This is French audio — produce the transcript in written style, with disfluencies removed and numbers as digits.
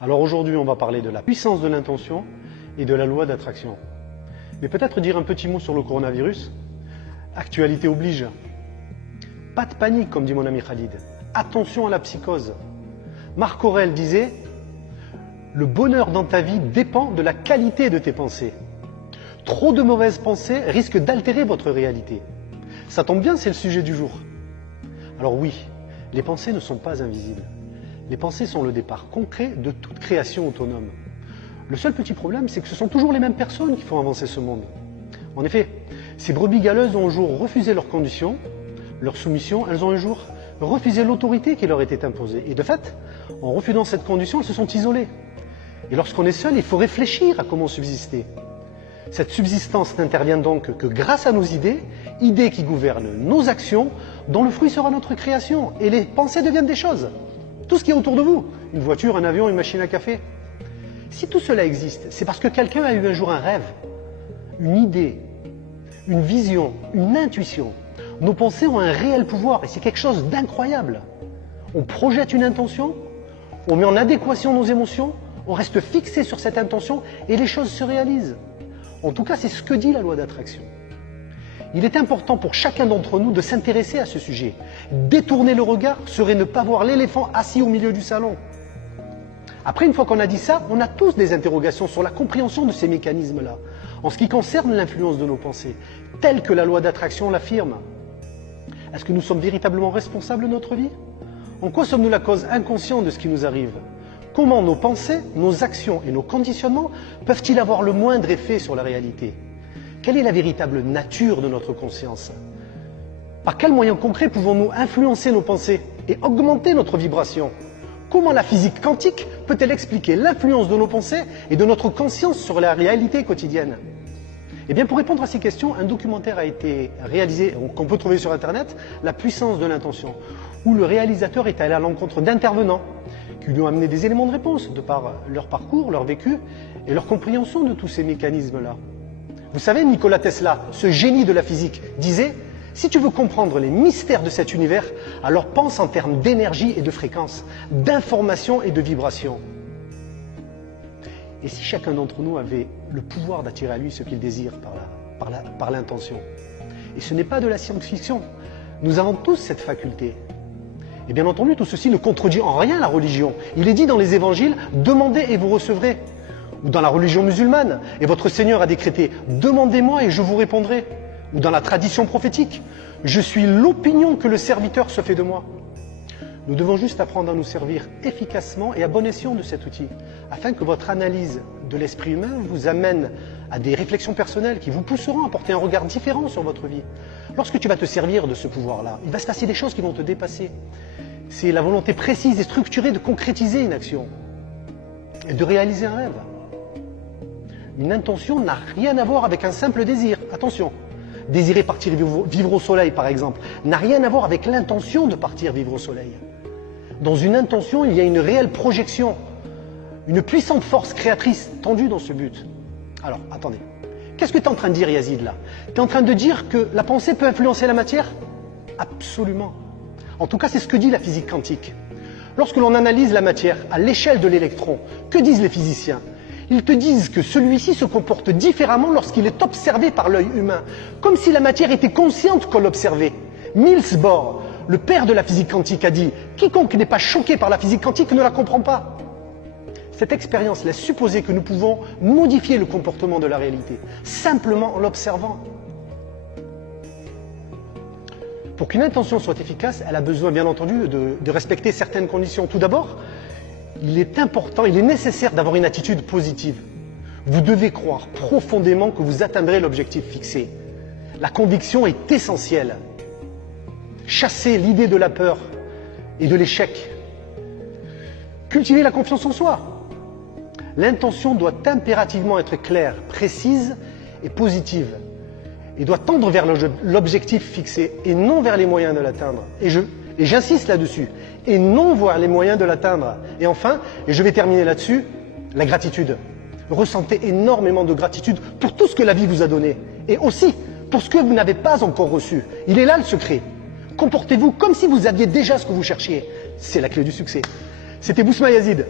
Alors aujourd'hui, on va parler de la puissance de l'intention et de la loi d'attraction. Mais peut-être dire un petit mot sur le coronavirus. Actualité oblige. Pas de panique, comme dit mon ami Khalid. Attention à la psychose. Marc Aurèle disait « Le bonheur dans ta vie dépend de la qualité de tes pensées. Trop de mauvaises pensées risquent d'altérer votre réalité. » Ça tombe bien, c'est le sujet du jour. Alors oui, les pensées ne sont pas invisibles. Les pensées sont le départ concret de toute création autonome. Le seul petit problème, c'est que ce sont toujours les mêmes personnes qui font avancer ce monde. En effet, ces brebis galeuses ont un jour refusé leurs conditions, leur soumission, elles ont un jour refusé l'autorité qui leur était imposée. Et de fait, en refusant cette condition, elles se sont isolées. Et lorsqu'on est seul, il faut réfléchir à comment subsister. Cette subsistance n'intervient donc que grâce à nos idées, idées qui gouvernent nos actions, dont le fruit sera notre création. Et les pensées deviennent des choses. Tout ce qui est autour de vous, une voiture, un avion, une machine à café. Si tout cela existe, c'est parce que quelqu'un a eu un jour un rêve, une idée, une vision, une intuition. Nos pensées ont un réel pouvoir et c'est quelque chose d'incroyable. On projette une intention, on met en adéquation nos émotions, on reste fixé sur cette intention et les choses se réalisent. En tout cas, c'est ce que dit la loi d'attraction. Il est important pour chacun d'entre nous de s'intéresser à ce sujet. Détourner le regard serait ne pas voir l'éléphant assis au milieu du salon. Après, une fois qu'on a dit ça, on a tous des interrogations sur la compréhension de ces mécanismes-là, en ce qui concerne l'influence de nos pensées, telle que la loi d'attraction l'affirme. Est-ce que nous sommes véritablement responsables de notre vie? En quoi sommes-nous la cause inconsciente de ce qui nous arrive? Comment nos pensées, nos actions et nos conditionnements peuvent-ils avoir le moindre effet sur la réalité? Quelle est la véritable nature de notre conscience? Par quels moyens concrets pouvons-nous influencer nos pensées et augmenter notre vibration? Comment la physique quantique peut-elle expliquer l'influence de nos pensées et de notre conscience sur la réalité quotidienne? Eh bien, pour répondre à ces questions, un documentaire a été réalisé, qu'on peut trouver sur Internet, La puissance de l'intention, où le réalisateur est allé à l'encontre d'intervenants qui lui ont amené des éléments de réponse de par leur parcours, leur vécu et leur compréhension de tous ces mécanismes-là. Vous savez, Nikola Tesla, ce génie de la physique, disait « Si tu veux comprendre les mystères de cet univers, alors pense en termes d'énergie et de fréquence, d'information et de vibration. » Et si chacun d'entre nous avait le pouvoir d'attirer à lui ce qu'il désire par l'intention? Et ce n'est pas de la science-fiction. Nous avons tous cette faculté. Et bien entendu, tout ceci ne contredit en rien la religion. Il est dit dans les évangiles, demandez et vous recevrez. Ou dans la religion musulmane, et votre Seigneur a décrété, demandez-moi et je vous répondrai. Ou dans la tradition prophétique, je suis l'opinion que le serviteur se fait de moi. Nous devons juste apprendre à nous servir efficacement et à bon escient de cet outil, afin que votre analyse de l'esprit humain vous amène à des réflexions personnelles qui vous pousseront à porter un regard différent sur votre vie. Lorsque tu vas te servir de ce pouvoir-là, il va se passer des choses qui vont te dépasser. C'est la volonté précise et structurée de concrétiser une action et de réaliser un rêve. Une intention n'a rien à voir avec un simple désir. Attention, désirer partir vivre au soleil, par exemple, n'a rien à voir avec l'intention de partir vivre au soleil. Dans une intention, il y a une réelle projection, une puissante force créatrice tendue dans ce but. Alors, attendez. Qu'est-ce que tu es en train de dire, Yazid, là? Tu es en train de dire que la pensée peut influencer la matière? Absolument. En tout cas, c'est ce que dit la physique quantique. Lorsque l'on analyse la matière à l'échelle de l'électron, que disent les physiciens? Ils te disent que celui-ci se comporte différemment lorsqu'il est observé par l'œil humain, comme si la matière était consciente qu'on l'observait. Niels Bohr, le père de la physique quantique, a dit « Quiconque n'est pas choqué par la physique quantique ne la comprend pas ». Cette expérience laisse supposer que nous pouvons modifier le comportement de la réalité, simplement en l'observant. Pour qu'une intention soit efficace, elle a besoin bien entendu de respecter certaines conditions. Tout d'abord, il est important, il est nécessaire d'avoir une attitude positive. Vous devez croire profondément que vous atteindrez l'objectif fixé. La conviction est essentielle. Chassez l'idée de la peur et de l'échec. Cultivez la confiance en soi. L'intention doit impérativement être claire, précise et positive. Et doit tendre vers l'objectif fixé et non vers les moyens de l'atteindre. Et j'insiste là-dessus, et non voir les moyens de l'atteindre. Et enfin, et je vais terminer là-dessus, la gratitude. Ressentez énormément de gratitude pour tout ce que la vie vous a donné, et aussi pour ce que vous n'avez pas encore reçu. Il est là le secret. Comportez-vous comme si vous aviez déjà ce que vous cherchiez. C'est la clé du succès. C'était Bousma Yazid.